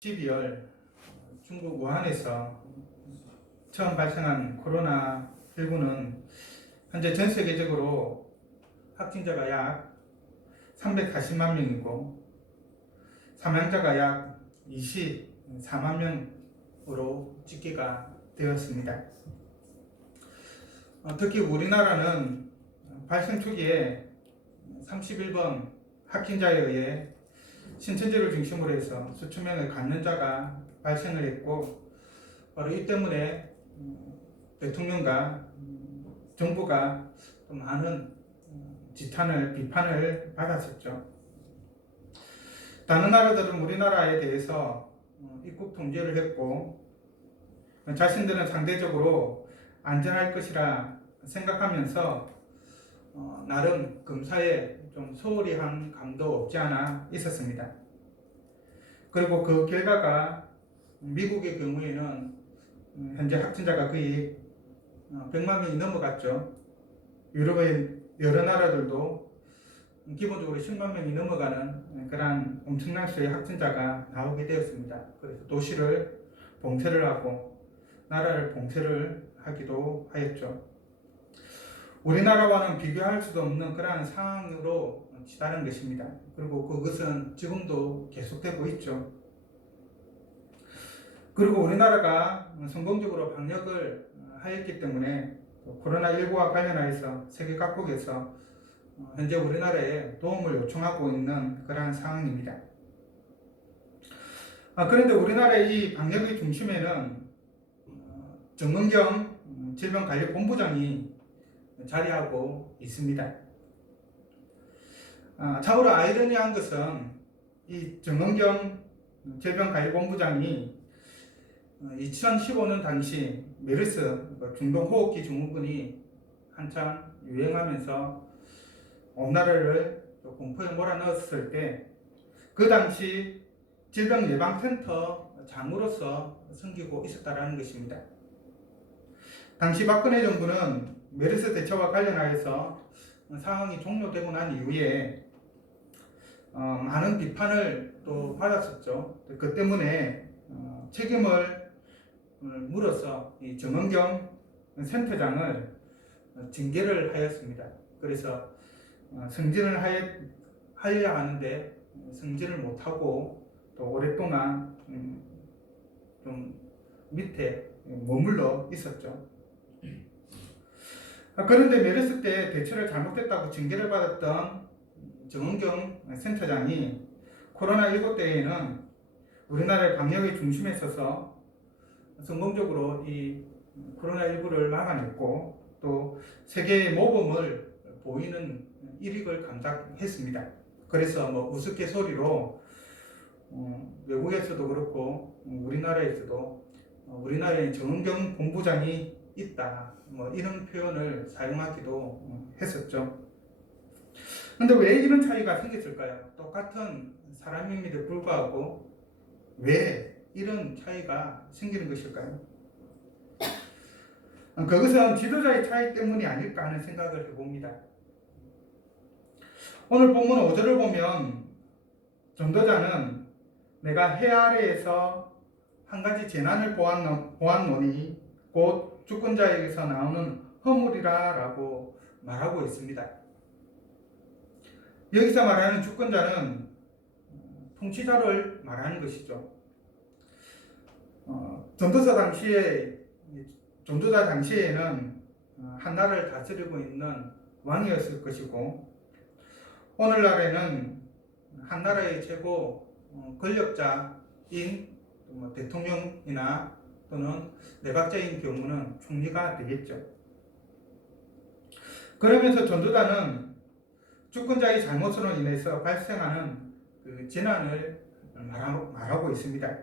12월 중국 우한에서 처음 발생한 코로나19는 현재 전 세계적으로 확진자가 약 340만 명이고 사망자가 약 24만 명으로 집계가 되었습니다. 특히 우리나라는 발생 초기에 31번 확진자에 의해 신천지를 중심으로 해서 수천 명의 감염자가 발생을 했고, 바로 이 때문에 대통령과 정부가 또 많은 지탄을, 비판을 받았었죠. 다른 나라들은 우리나라에 대해서 입국 통제를 했고, 자신들은 상대적으로 안전할 것이라 생각하면서 나름 검사에 좀 소홀히 한 감도 없지 않아 있었습니다. 그리고 그 결과가 미국의 경우에는 현재 확진자가 거의 100만 명이 넘어갔죠. 유럽의 여러 나라들도 기본적으로 10만 명이 넘어가는 그런 엄청난 수의 확진자가 나오게 되었습니다. 그래서 도시를 봉쇄를 하고 나라를 봉쇄를 하기도 하였죠. 우리나라와는 비교할 수도 없는 그러한 상황으로 치달은 것입니다. 그리고 그것은 지금도 계속되고 있죠. 그리고 우리나라가 성공적으로 방역을 하였기 때문에 코로나19와 관련하여서 세계 각국에서 현재 우리나라에 도움을 요청하고 있는 그러한 상황입니다. 그런데 우리나라의 이 방역의 중심에는 정은경 질병관리본부장이 자리하고 있습니다. 참으로 아이러니한 것은 이 정은경 질병관리본부장이 2015년 당시 메르스 중동호흡기 증후군이 한참 유행하면서 온 나라를 공포에 몰아넣었을 때 그 당시 질병예방센터 장으로서 섬기고 있었다는 것입니다. 당시 박근혜 정부는 메르스 대처와 관련하여서 상황이 종료되고 난 이후에 많은 비판을 또 받았었죠. 그 때문에 책임을 물어서 이 정은경 센터장을 징계를 하였습니다. 그래서 승진을 하여야 하는데 승진을 못하고 또 오랫동안 좀 밑에 머물러 있었죠. 그런데 메르스 때 대처를 잘못했다고 징계를 받았던 정은경 센터장이 코로나19 때에는 우리나라의 방역의 중심에 서서 성공적으로 이 코로나19를 막아냈고 또 세계의 모범을 보이는 일익을 감당했습니다. 그래서 우스갯소리로 외국에서도 그렇고 우리나라에서도 우리나라에 정은경 본부장이 있다 이런 표현을 사용하기도 했었죠. 근데 왜 이런 차이가 생겼을까요? 똑같은 사람임에도 불구하고 왜 이런 차이가 생기는 것일까요? 그것은 지도자의 차이 때문이 아닐까 하는 생각을 해봅니다. 오늘 본문 5절을 보면 전도자는 내가 해 아래에서 한 가지 재난을 보았노니 곧 주권자에게서 나오는 허물이라 라고 말하고 있습니다. 여기서 말하는 주권자는 통치자를 말하는 것이죠. 전도자 당시에는 한 나라를 다스리고 있는 왕이었을 것이고 오늘날에는 한 나라의 최고 권력자인 대통령이나 또는 내각자인 경우는 총리가 되겠죠. 그러면서 전도자는 주권자의 잘못으로 인해서 발생하는 그 재난을 말하고 있습니다.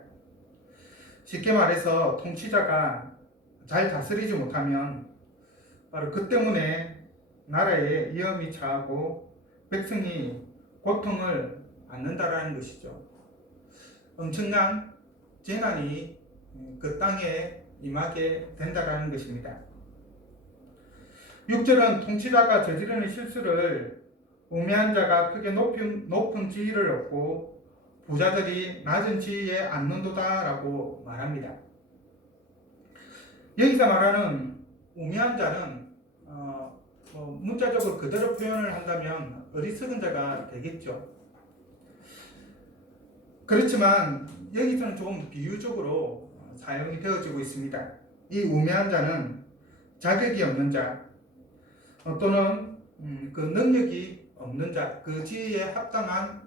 쉽게 말해서 통치자가 잘 다스리지 못하면 바로 그 때문에 나라에 위험이 처하고 백성이 고통을 받는다라는 것이죠. 엄청난 재난이 그 땅에 임하게 된다라는 것입니다. 6절은 통치자가 저지르는 실수를 우매한 자가 크게 높은 지위를 얻고 부자들이 낮은 지위에 앉는도다라고 말합니다. 여기서 말하는 우매한 자는 문자적으로 그대로 표현을 한다면 어리석은 자가 되겠죠. 그렇지만 여기서는 좀 비유적으로 사용이 되어지고 있습니다. 이 우매한 자는 자격이 없는 자 또는 그 능력이 없는 자, 그 지위에 합당한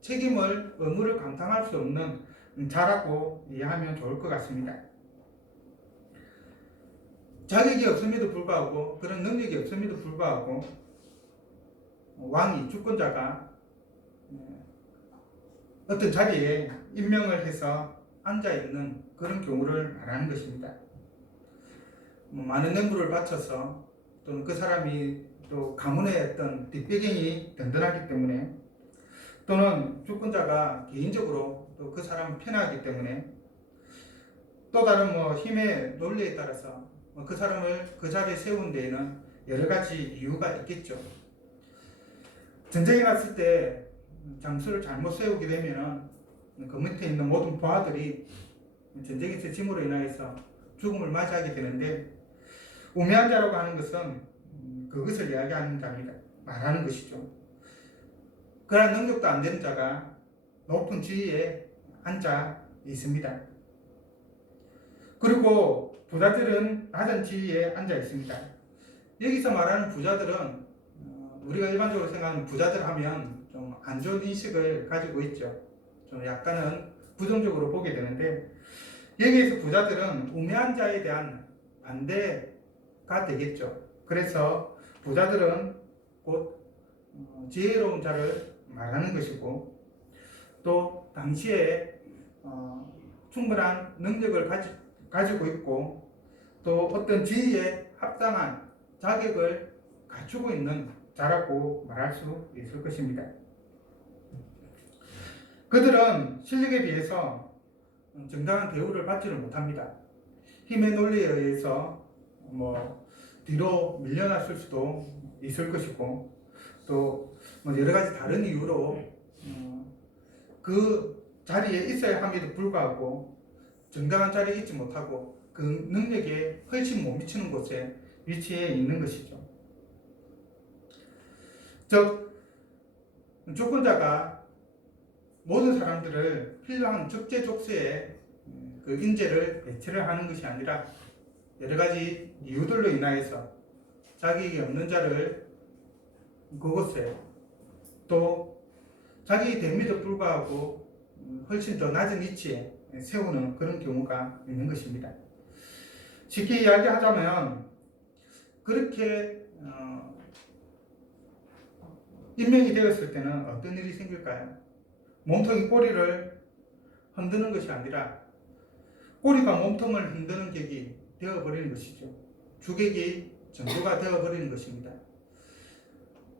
책임을, 의무를 감당할 수 없는 자라고 이해하면 좋을 것 같습니다. 자격이 없음에도 불구하고, 그런 능력이 없음에도 불구하고 왕이, 주권자가 어떤 자리에 임명을 해서 앉아있는 그런 경우를 말하는 것입니다. 많은 뇌물을 바쳐서 또는 그 사람이 또 가문의 어떤 뒷배경이 든든하기 때문에 또는 주권자가 개인적으로 또 그 사람을 편하기 때문에 또 다른 힘의 논리에 따라서 그 사람을 그 자리에 세운 데에는 여러 가지 이유가 있겠죠. 전쟁이 났을 때 장수를 잘못 세우게 되면 그 밑에 있는 모든 부하들이 전쟁에서 짐으로 인하여서 죽음을 맞이하게 되는데, 우매한 자라고 하는 것은 그것을 이야기하는 자입니다. 말하는 것이죠. 그러나 능력도 안 되는 자가 높은 지위에 앉아 있습니다. 그리고 부자들은 낮은 지위에 앉아 있습니다. 여기서 말하는 부자들은 우리가 일반적으로 생각하는 부자들 하면 좀 안 좋은 인식을 가지고 있죠. 좀 약간은 부정적으로 보게 되는데, 여기에서 부자들은 우매한 자에 대한 반대가 되겠죠. 그래서 부자들은 곧 지혜로운 자를 말하는 것이고, 또 당시에 충분한 능력을 가지고 있고, 또 어떤 지위에 합당한 자격을 갖추고 있는 자라고 말할 수 있을 것입니다. 그들은 실력에 비해서 정당한 대우를 받지를 못합니다. 힘의 논리에 의해서 뒤로 밀려났을 수도 있을 것이고, 또 여러 가지 다른 이유로 그 자리에 있어야 함에도 불구하고 정당한 자리에 있지 못하고 그 능력에 훨씬 못 미치는 곳에 위치해 있는 것이죠. 즉, 주권자가 모든 사람들을 필요한 적재적소에 그 인재를 배치를 하는 것이 아니라 여러 가지 이유들로 인하여서 자격이 없는 자를 그곳에, 또 자격이 됨에도 불구하고 훨씬 더 낮은 위치에 세우는 그런 경우가 있는 것입니다. 쉽게 이야기하자면 그렇게 임명이 되었을 때는 어떤 일이 생길까요? 몸통이 꼬리를 흔드는 것이 아니라 꼬리가 몸통을 흔드는 격이 되어버리는 것이죠. 주객이 전도가 되어버리는 것입니다.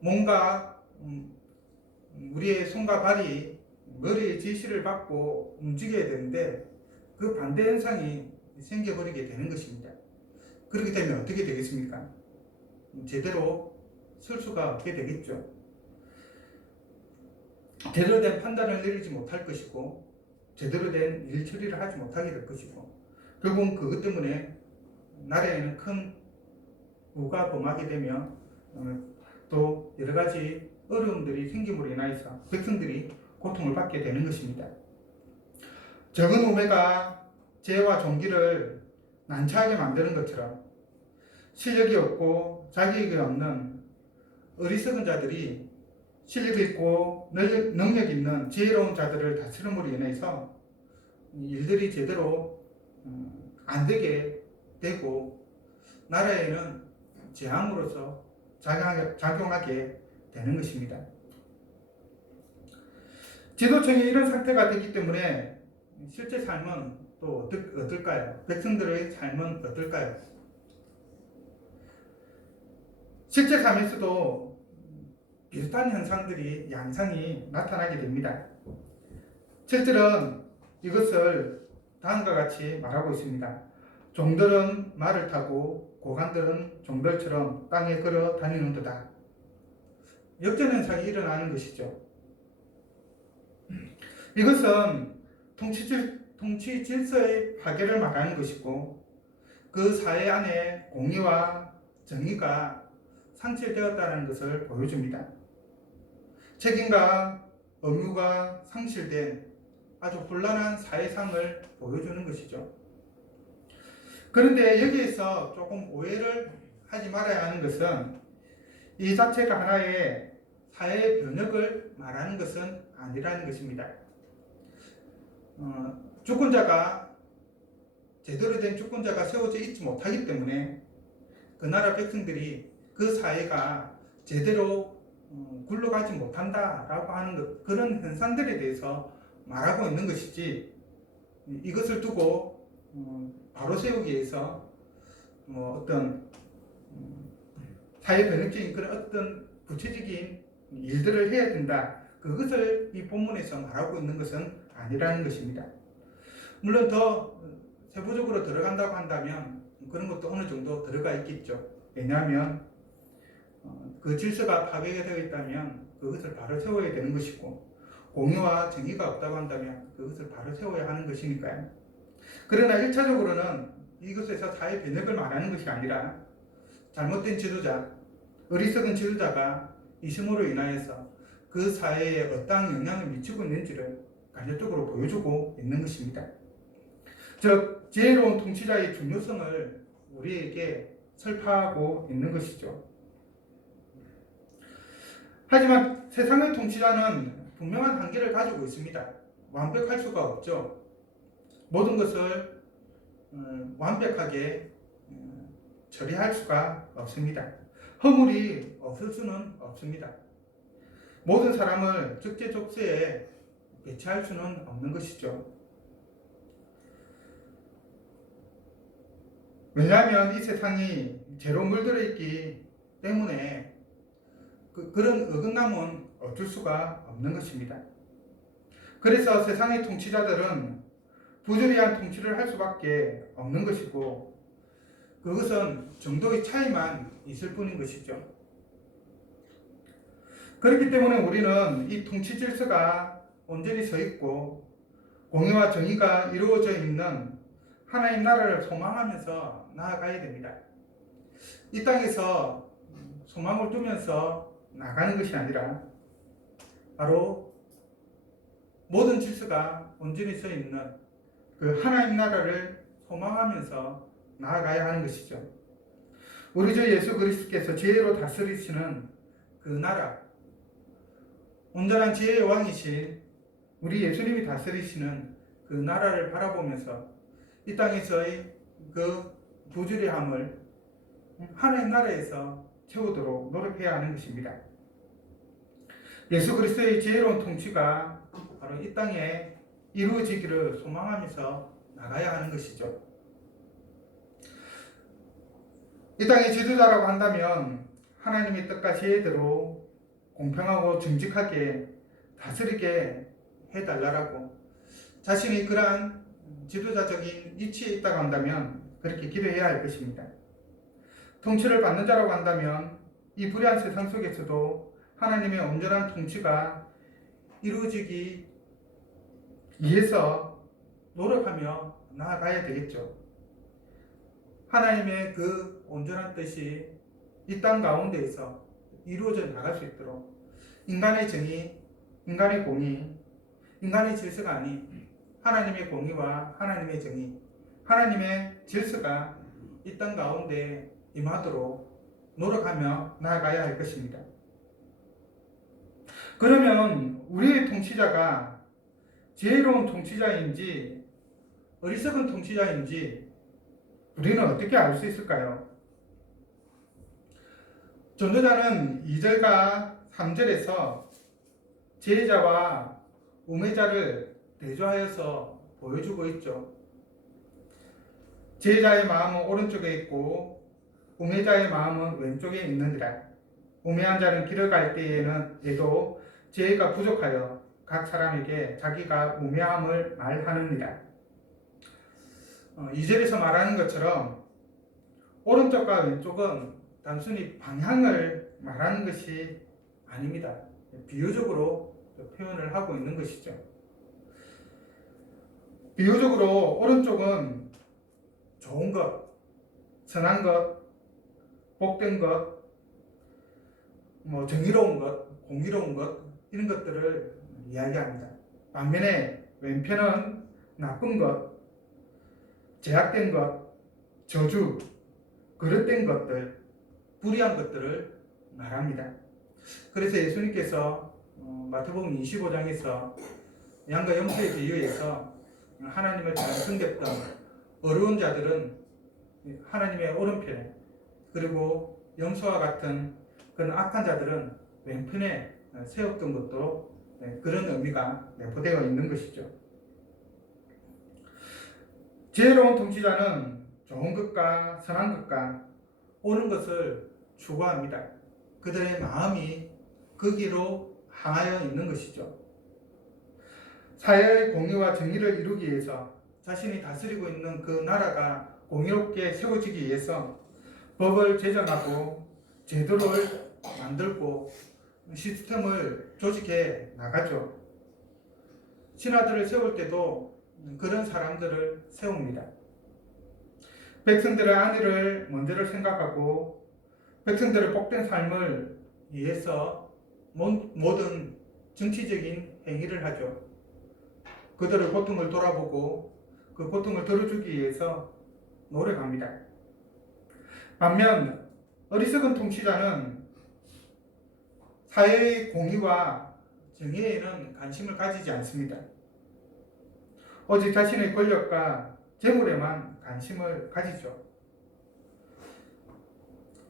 뭔가 우리의 손과 발이 머리의 지시를 받고 움직여야 되는데 그 반대 현상이 생겨버리게 되는 것입니다. 그렇게 되면 어떻게 되겠습니까? 제대로 설 수가 없게 되겠죠. 제대로 된 판단을 내리지 못할 것이고, 제대로 된 일 처리를 하지 못하게 될 것이고, 결국은 그것 때문에 나라에는 큰 부가 범하게 되며 또 여러 가지 어려움들이 생김으로 인하여서 백성들이 고통을 받게 되는 것입니다. 적은 우매가 재와 종기를 난처하게 만드는 것처럼 실력이 없고 자격이 없는 어리석은 자들이 실력 있고 능력 있는 지혜로운 자들을 다스림으로 인해서 일들이 제대로 안 되게 되고 나라에는 재앙으로서 작용하게 되는 것입니다. 지도층이 이런 상태가 되기 때문에 실제 삶은 또 어떨까요? 백성들의 삶은 어떨까요? 실제 삶에서도 비슷한 현상들이, 양상이 나타나게 됩니다. 7절은 이것을 다음과 같이 말하고 있습니다. 종들은 말을 타고 고관들은 종들처럼 땅에 걸어 다니는도다. 역전 현상이 일어나는 것이죠. 이것은 통치 질서의 파괴를 말하는 것이고 그 사회 안에 공의와 정의가 상실되었다는 것을 보여줍니다. 책임과 의무가 상실된 아주 혼란한 사회상을 보여주는 것이죠. 그런데 여기에서 조금 오해를 하지 말아야 하는 것은 이 자체가 하나의 사회 변혁을 말하는 것은 아니라는 것입니다. 주권자가 제대로 된 주권자가 세워져 있지 못하기 때문에 그 나라 백성들이 그 사회가 제대로 굴러가지 못한다라고 하는 그런 현상들에 대해서 말하고 있는 것이지, 이것을 두고 바로 세우기 위해서 어떤 사회 변혁적인 그런 어떤 구체적인 일들을 해야 된다, 그것을 이 본문에서 말하고 있는 것은 아니라는 것입니다. 물론 더 세부적으로 들어간다고 한다면 그런 것도 어느 정도 들어가 있겠죠. 왜냐하면 그 질서가 파괴가 되어 있다면 그것을 바로 세워야 되는 것이고, 공의와 정의가 없다고 한다면 그것을 바로 세워야 하는 것이니까요. 그러나 1차적으로는 이것에서 사회 변혁을 말하는 것이 아니라 잘못된 지도자, 어리석은 지도자가 이심으로 인하여서 그 사회에 어떠한 영향을 미치고 있는지를 간접적으로 보여주고 있는 것입니다. 즉, 지혜로운 통치자의 중요성을 우리에게 설파하고 있는 것이죠. 하지만 세상의 통치자는 분명한 한계를 가지고 있습니다. 완벽할 수가 없죠. 모든 것을 완벽하게 처리할 수가 없습니다. 허물이 없을 수는 없습니다. 모든 사람을 적재적소에 배치할 수는 없는 것이죠. 왜냐하면 이 세상이 죄로 물들어 있기 때문에 그런 어긋남은 어쩔 수가 없는 것입니다. 그래서 세상의 통치자들은 부조리한 통치를 할 수밖에 없는 것이고, 그것은 정도의 차이만 있을 뿐인 것이죠. 그렇기 때문에 우리는 이 통치 질서가 온전히 서 있고 공의와 정의가 이루어져 있는 하나님 나라를 소망하면서 나아가야 됩니다. 이 땅에서 소망을 두면서 나가는 것이 아니라 바로 모든 질서가 온전히 서 있는 그 하나님 나라를 소망하면서 나아가야 하는 것이죠. 우리 주 예수 그리스도께서 지혜로 다스리시는 그 나라, 온전한 지혜의 왕이신 우리 예수님이 다스리시는 그 나라를 바라보면서 이 땅에서의 그 부주리함을 하나님 나라에서 채우도록 노력해야 하는 것입니다. 예수 그리스도의 지혜로운 통치가 바로 이 땅에 이루어지기를 소망하면서 나가야 하는 것이죠. 이 땅의 지도자라고 한다면 하나님의 뜻과 지혜대로 공평하고 정직하게 다스리게 해달라고 자신이 그러한 지도자적인 위치에 있다고 한다면 그렇게 기도해야 할 것입니다. 통치를 받는 자라고 한다면 이 불의한 세상 속에서도 하나님의 온전한 통치가 이루어지기 위해서 노력하며 나아가야 되겠죠. 하나님의 그 온전한 뜻이 이 땅 가운데에서 이루어져 나갈 수 있도록 인간의 정의, 인간의 공의, 인간의 질서가 아닌 하나님의 공의와 하나님의 정의, 하나님의 질서가 이 땅 가운데 임하도록 노력하며 나아가야 할 것입니다. 그러면 우리의 통치자가 지혜로운 통치자인지 어리석은 통치자인지 우리는 어떻게 알 수 있을까요? 전도자는 2절과 3절에서 지혜자와 우매자를 대조하여서 보여주고 있죠. 지혜자의 마음은 오른쪽에 있고 우매자의 마음은 왼쪽에 있느니라. 우매한 자는 길을 갈 때에도 지혜가 부족하여 각 사람에게 자기가 우매함을 말하느니라. 2절에서 말하는 것처럼 오른쪽과 왼쪽은 단순히 방향을 말하는 것이 아닙니다. 비유적으로 표현을 하고 있는 것이죠. 비유적으로 오른쪽은 좋은 것, 선한 것, 복된 것, 정의로운 것, 공의로운 것 이런 것들을 이야기합니다. 반면에 왼편은 나쁜 것, 제약된 것, 저주, 그릇된 것들, 불의한 것들을 말합니다. 그래서 예수님께서 마태복음 25장에서 양과 염소에 비유해서 하나님을 잘 섬겼던 어려운 자들은 하나님의 오른편에, 그리고 염소와 같은 그런 악한 자들은 왼편에 세웠던 것도 그런 의미가 내포되어 있는 것이죠. 지혜로운 통치자는 좋은 것과 선한 것과 옳은 것을 추구합니다. 그들의 마음이 거기로 향하여 있는 것이죠. 사회의 공의와 정의를 이루기 위해서 자신이 다스리고 있는 그 나라가 공의롭게 세워지기 위해서 법을 제정하고 제도를 만들고 시스템을 조직해 나가죠. 신하들을 세울 때도 그런 사람들을 세웁니다. 백성들의 안위를 먼저를 생각하고 백성들의 복된 삶을 위해서 모든 정치적인 행위를 하죠. 그들의 고통을 돌아보고 그 고통을 덜어주기 위해서 노력합니다. 반면 어리석은 통치자는 사회의 공의와 정의에는 관심을 가지지 않습니다. 오직 자신의 권력과 재물에만 관심을 가지죠.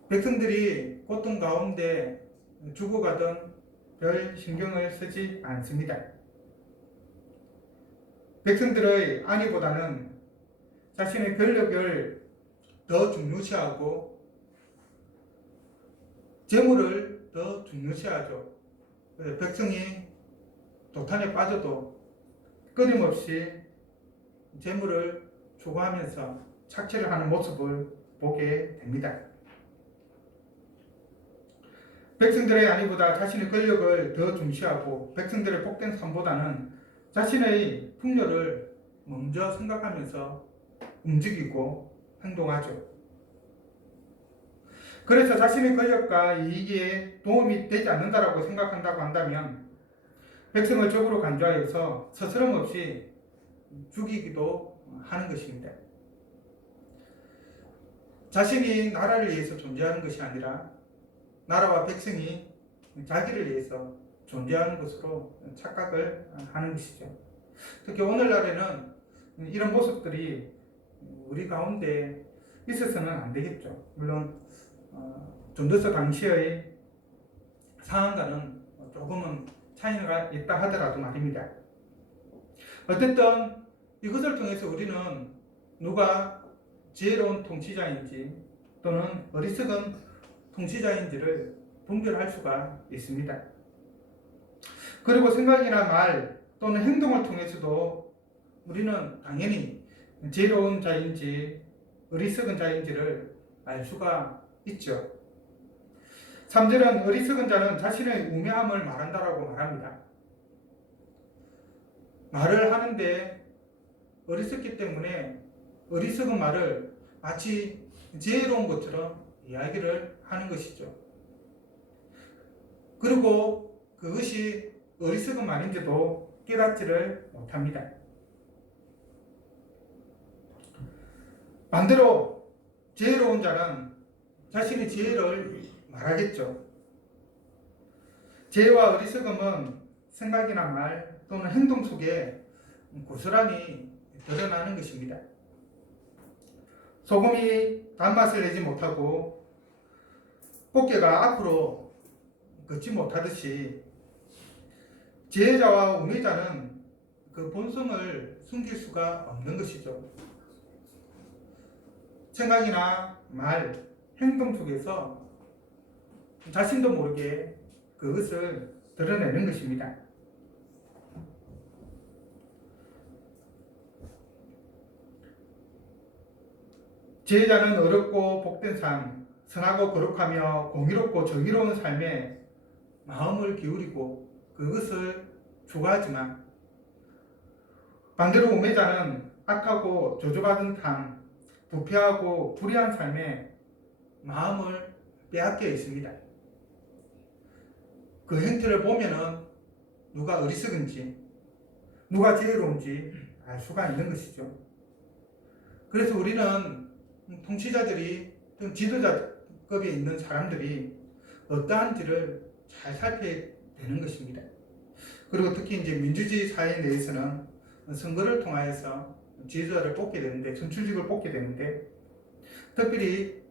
백성들이 고통 가운데 죽어가던 별 신경을 쓰지 않습니다. 백성들의 안위보다는 자신의 권력을 더 중요시하고 재물을 더 중요시하죠. 백성이 도탄에 빠져도 끊임없이 재물을 추구하면서 착취를 하는 모습을 보게 됩니다. 백성들의 안위보다 자신의 권력을 더 중시하고 백성들의 복된 삶보다는 자신의 풍요를 먼저 생각하면서 움직이고 행동하죠. 그래서 자신의 권력과 이익에 도움이 되지 않는다고 생각한다고 한다면 백성을 적으로 간주하여서 서스럼 없이 죽이기도 하는 것입니다. 자신이 나라를 위해서 존재하는 것이 아니라 나라와 백성이 자기를 위해서 존재하는 것으로 착각을 하는 것이죠. 특히 오늘날에는 이런 모습들이 우리 가운데 있어서는 안 되겠죠. 물론 전도서 당시의 상황과는 조금은 차이가 있다 하더라도 말입니다. 어쨌든 이것을 통해서 우리는 누가 지혜로운 통치자인지 또는 어리석은 통치자인지를 분별할 수가 있습니다. 그리고 생각이나 말 또는 행동을 통해서도 우리는 당연히 지혜로운 자인지 어리석은 자인지를 알 수가 있죠. 3절은 어리석은 자는 자신의 우매함을 말한다라고 말합니다. 말을 하는데 어리석기 때문에 어리석은 말을 마치 지혜로운 것처럼 이야기를 하는 것이죠. 그리고 그것이 어리석은 말인지도 깨닫지를 못합니다. 반대로 지혜로운 자는 자신의 지혜를 말하겠죠. 지혜와 어리석음은 생각이나 말 또는 행동 속에 고스란히 드러나는 것입니다. 소금이 단맛을 내지 못하고 꽃게가 앞으로 걷지 못하듯이 지혜자와 우매자는 그 본성을 숨길 수가 없는 것이죠. 생각이나 말, 행동 속에서 자신도 모르게 그것을 드러내는 것입니다. 지혜자는 어렵고 복된 삶, 선하고 거룩하며 공의롭고 정의로운 삶에 마음을 기울이고 그것을 추구하지만 반대로 우매자는 악하고 저주받은 삶, 부패하고 불의한 삶에 마음을 빼앗겨 있습니다. 그 행태를 보면은 누가 어리석은지 누가 지혜로운지 알 수가 있는 것이죠. 그래서 우리는 통치자들이 지도자급에 있는 사람들이 어떠한지를 잘 살펴야 되는 것입니다. 그리고 특히 이제 민주주의 사회 내에서는 선거를 통하여서 지도자를 뽑게 되는데, 선출직을 뽑게 되는데, 특별히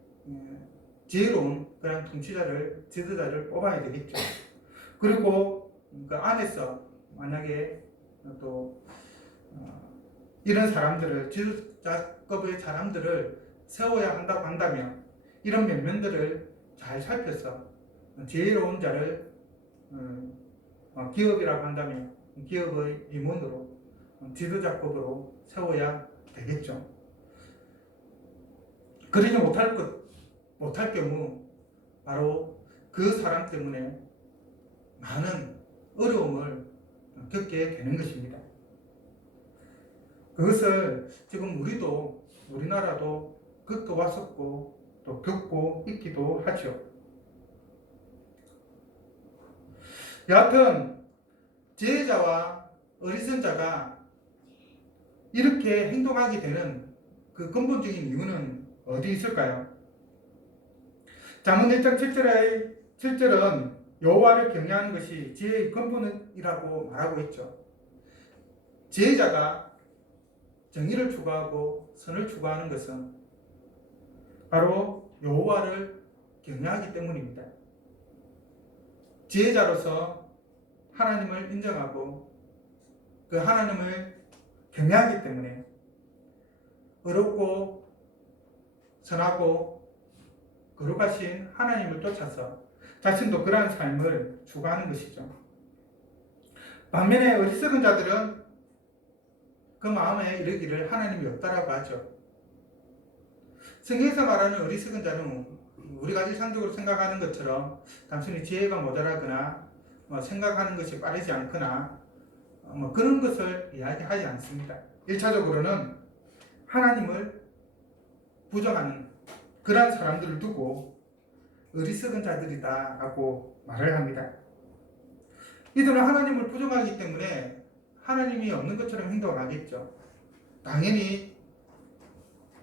지혜로운 그런 통치자를, 지도자를 뽑아야 되겠죠. 그리고 그 안에서 만약에 또 이런 사람들을, 지도자급의 사람들을 세워야 한다고 한다면 이런 면면들을 잘 살펴서 지혜로운 자를 기업이라고 한다면 기업의 임원으로 지도자급으로 세워야 되겠죠. 그러지 못할 경우 바로 그 사람 때문에 많은 어려움을 겪게 되는 것입니다. 그것을 지금 우리나라도 겪어왔었고 또 겪고 있기도 하죠. 여하튼 지혜자와 어리석은 자가 이렇게 행동하게 되는 그 근본적인 이유는 어디 있을까요? 잠언 1장 7절은 여호와를 경외하는 것이 지혜의 근본이라고 말하고 있죠. 지혜자가 정의를 추구하고 선을 추구하는 것은 바로 여호와를 경외하기 때문입니다. 지혜자로서 하나님을 인정하고 그 하나님을 경외하기 때문에 어렵고 선하고 거룩하신 하나님을 쫓아서 자신도 그러한 삶을 추구하는 것이죠. 반면에 어리석은 자들은 그 마음에 이르기를 하나님이 없다라고 하죠. 성경에서 말하는 어리석은 자는 우리가 일상적으로 생각하는 것처럼 단순히 지혜가 모자라거나 생각하는 것이 빠르지 않거나 그런 것을 이야기하지 않습니다. 1차적으로는 하나님을 부정하는 그러한 사람들을 두고 어리석은 자들이다 라고 말을 합니다. 이들은 하나님을 부정하기 때문에 하나님이 없는 것처럼 행동하겠죠. 당연히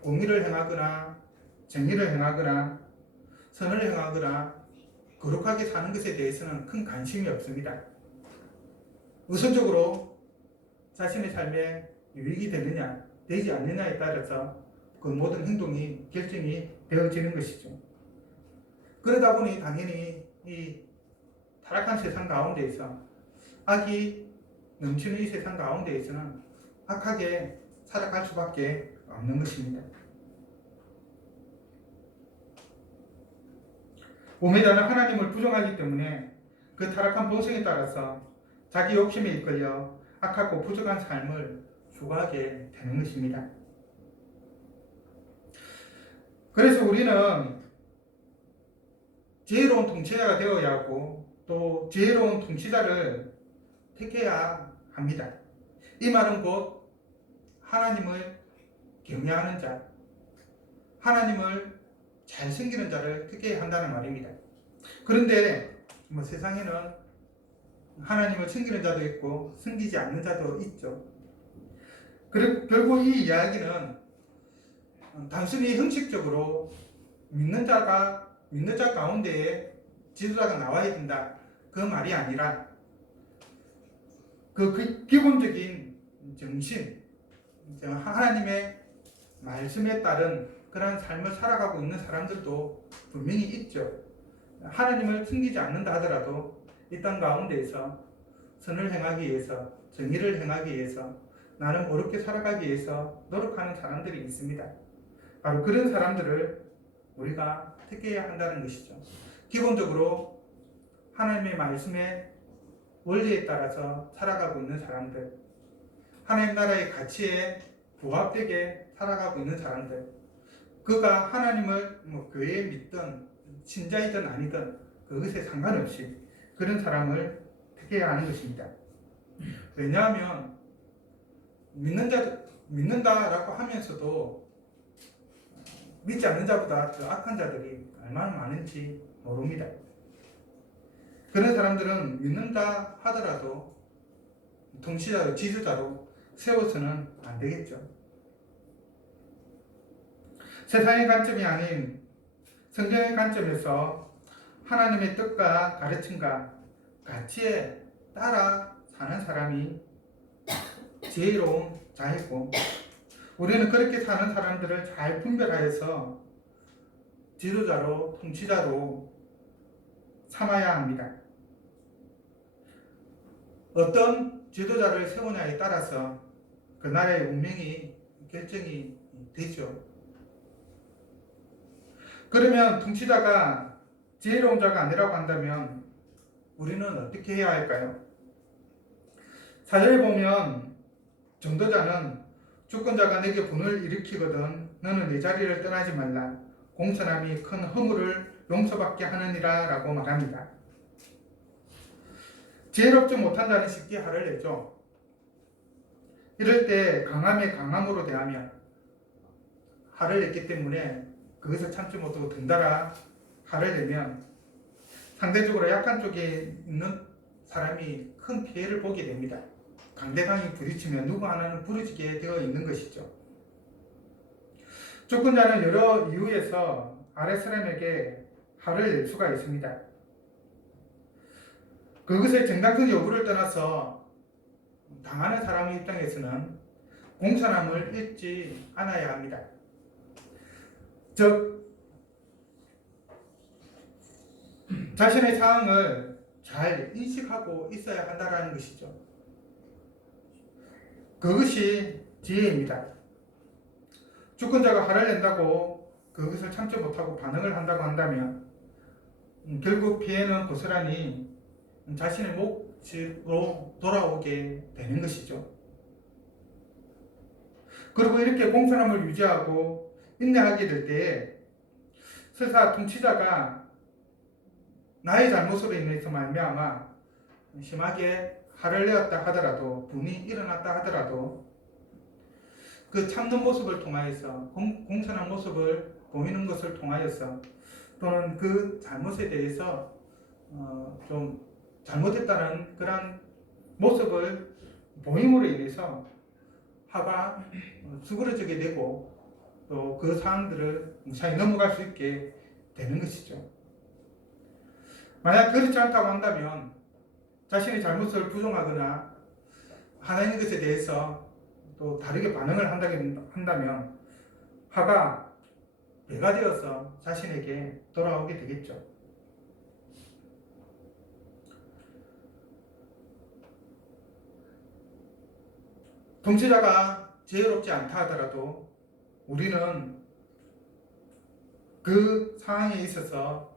공의를 행하거나 정의를 행하거나 선을 행하거나 거룩하게 사는 것에 대해서는 큰 관심이 없습니다. 우선적으로 자신의 삶에 유익이 되느냐 되지 않느냐에 따라서 그 모든 행동이 결정이 되어지는 것이죠. 그러다 보니 당연히 이 타락한 세상 가운데에서 악이 넘치는 이 세상 가운데에서는 악하게 살아갈 수밖에 없는 것입니다. 우매자는 하나님을 부정하기 때문에 그 타락한 본성에 따라서 자기 욕심에 이끌려 악하고 부정한 삶을 추구하게 되는 것입니다. 그래서 우리는 지혜로운 통치자가 되어야 하고 또 지혜로운 통치자를 택해야 합니다. 이 말은 곧 하나님을 경외하는 자, 하나님을 잘 섬기는 자를 택해야 한다는 말입니다. 그런데 세상에는 하나님을 섬기는 자도 있고 섬기지 않는 자도 있죠. 그리고 결국 이 이야기는 단순히 형식적으로 믿는 자 가운데에 지도자가 나와야 된다 그 말이 아니라 그 기본적인 정신, 하나님의 말씀에 따른 그런 삶을 살아가고 있는 사람들도 분명히 있죠. 하나님을 숨기지 않는다 하더라도 이 땅 가운데에서 선을 행하기 위해서, 정의를 행하기 위해서, 나는 어렵게 살아가기 위해서 노력하는 사람들이 있습니다. 바로 그런 사람들을 우리가 택해야 한다는 것이죠. 기본적으로 하나님의 말씀의 원리에 따라서 살아가고 있는 사람들, 하나님 나라의 가치에 부합되게 살아가고 있는 사람들, 그가 하나님을 교회에 믿든 신자이든 아니든 그것에 상관없이 그런 사람을 택해야 하는 것입니다. 왜냐하면 믿는다라고 하면서도 믿지 않는 자보다 더 악한 자들이 얼마나 많은지 모릅니다. 그런 사람들은 믿는다 하더라도 통치자로, 지도자로 세워서는 안 되겠죠. 세상의 관점이 아닌 성경의 관점에서 하나님의 뜻과 가르침과 가치에 따라 사는 사람이 지혜로운 자이고, 우리는 그렇게 사는 사람들을 잘 분별하여서 지도자로, 통치자로 삼아야 합니다. 어떤 지도자를 세우냐에 따라서 그 나라의 운명이 결정이 되죠. 그러면 통치자가 지혜로운 자가 아니라고 한다면 우리는 어떻게 해야 할까요? 사절에 보면 정도자는 주권자가 내게 분을 일으키거든 너는 내 자리를 떠나지 말라. 공선함이 큰 허물을 용서받게 하느니라 라고 말합니다. 지혜롭지 못한 자는 쉽게 화를 내죠. 이럴 때 강함에 강함으로 대하며 화를 냈기 때문에 그것을 참지 못하고 덩달아 화를 내면 상대적으로 약한 쪽에 있는 사람이 큰 피해를 보게 됩니다. 강대강이 부딪히면 누구 하나는 부러지게 되어 있는 것이죠. 주권자는 여러 이유에서 아래 사람에게 화를 낼 수가 있습니다. 그것의 정당성 여부를 떠나서 당하는 사람의 입장에서는 공손함을 잊지 않아야 합니다. 즉, 자신의 상황을 잘 인식하고 있어야 한다는 것이죠. 그것이 지혜입니다. 주권자가 화를 낸다고 그것을 참지 못하고 반응을 한다고 한다면 결국 피해는 고스란히 자신의 몫으로 돌아오게 되는 것이죠. 그리고 이렇게 공손함을 유지하고 인내하게 될 때에 설사 통치자가 나의 잘못으로 인해서 말미암아 심하게 화를 내었다 하더라도, 분이 일어났다 하더라도 그 참는 모습을 통하여서, 공손한 모습을 보이는 것을 통하여서, 또는 그 잘못에 대해서 좀 잘못했다는 그런 모습을 보임으로 인해서 화가 수그러지게 되고 또 그 상황들을 무사히 넘어갈 수 있게 되는 것이죠. 만약 그렇지 않다고 한다면 자신의 잘못을 부정하거나 하나님 것에 대해서 또 다르게 반응을 한다면 화가 배가 되어서 자신에게 돌아오게 되겠죠. 통치자가 지혜롭지 않다 하더라도 우리는 그 상황에 있어서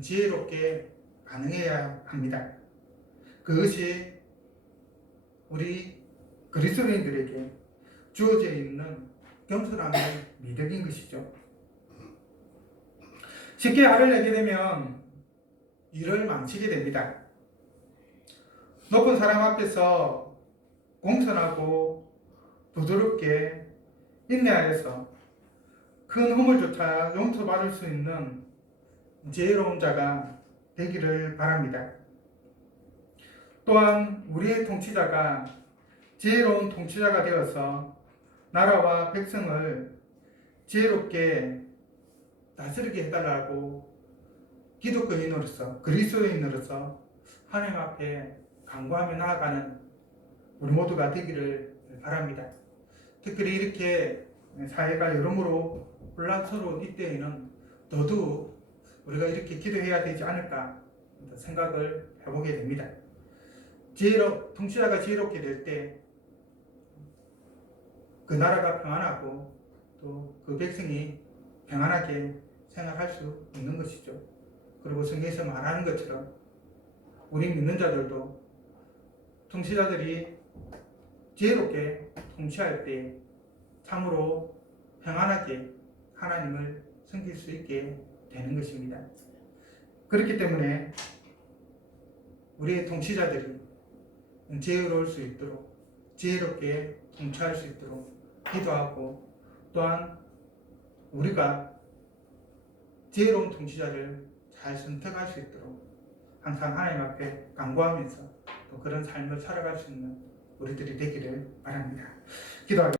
지혜롭게 반응해야 합니다. 그것이 우리 그리스도인들에게 주어져 있는 겸손함의 미덕인 것이죠. 쉽게 화를 내게 되면 일을 망치게 됩니다. 높은 사람 앞에서 공손하고 부드럽게 인내하여서 큰 허물조차 용서받을 수 있는 지혜로운 자가 되기를 바랍니다. 또한 우리의 통치자가 지혜로운 통치자가 되어서 나라와 백성을 지혜롭게 다스리게 해달라고 기독교인으로서, 그리스도인으로서 하나님 앞에 간구하며 나아가는 우리 모두가 되기를 바랍니다. 특별히 이렇게 사회가 여러모로 혼란스러운 이때에는 더더욱 우리가 이렇게 기도해야 되지 않을까 생각을 해보게 됩니다. 통치자가 지혜롭게 될 때 그 나라가 평안하고 또 그 백성이 평안하게 생활할 수 있는 것이죠. 그리고 성경에서 말하는 것처럼 우리 믿는 자들도 통치자들이 지혜롭게 통치할 때 참으로 평안하게 하나님을 섬길 수 있게 되는 것입니다. 그렇기 때문에 우리의 통치자들이 지혜로울 수 있도록 지혜롭게 통치할 수 있도록 기도하고, 또한 우리가 지혜로운 통치자를 잘 선택할 수 있도록 항상 하나님 앞에 간구하면서 또 그런 삶을 살아갈 수 있는 우리들이 되기를 바랍니다. 기도하겠습니다.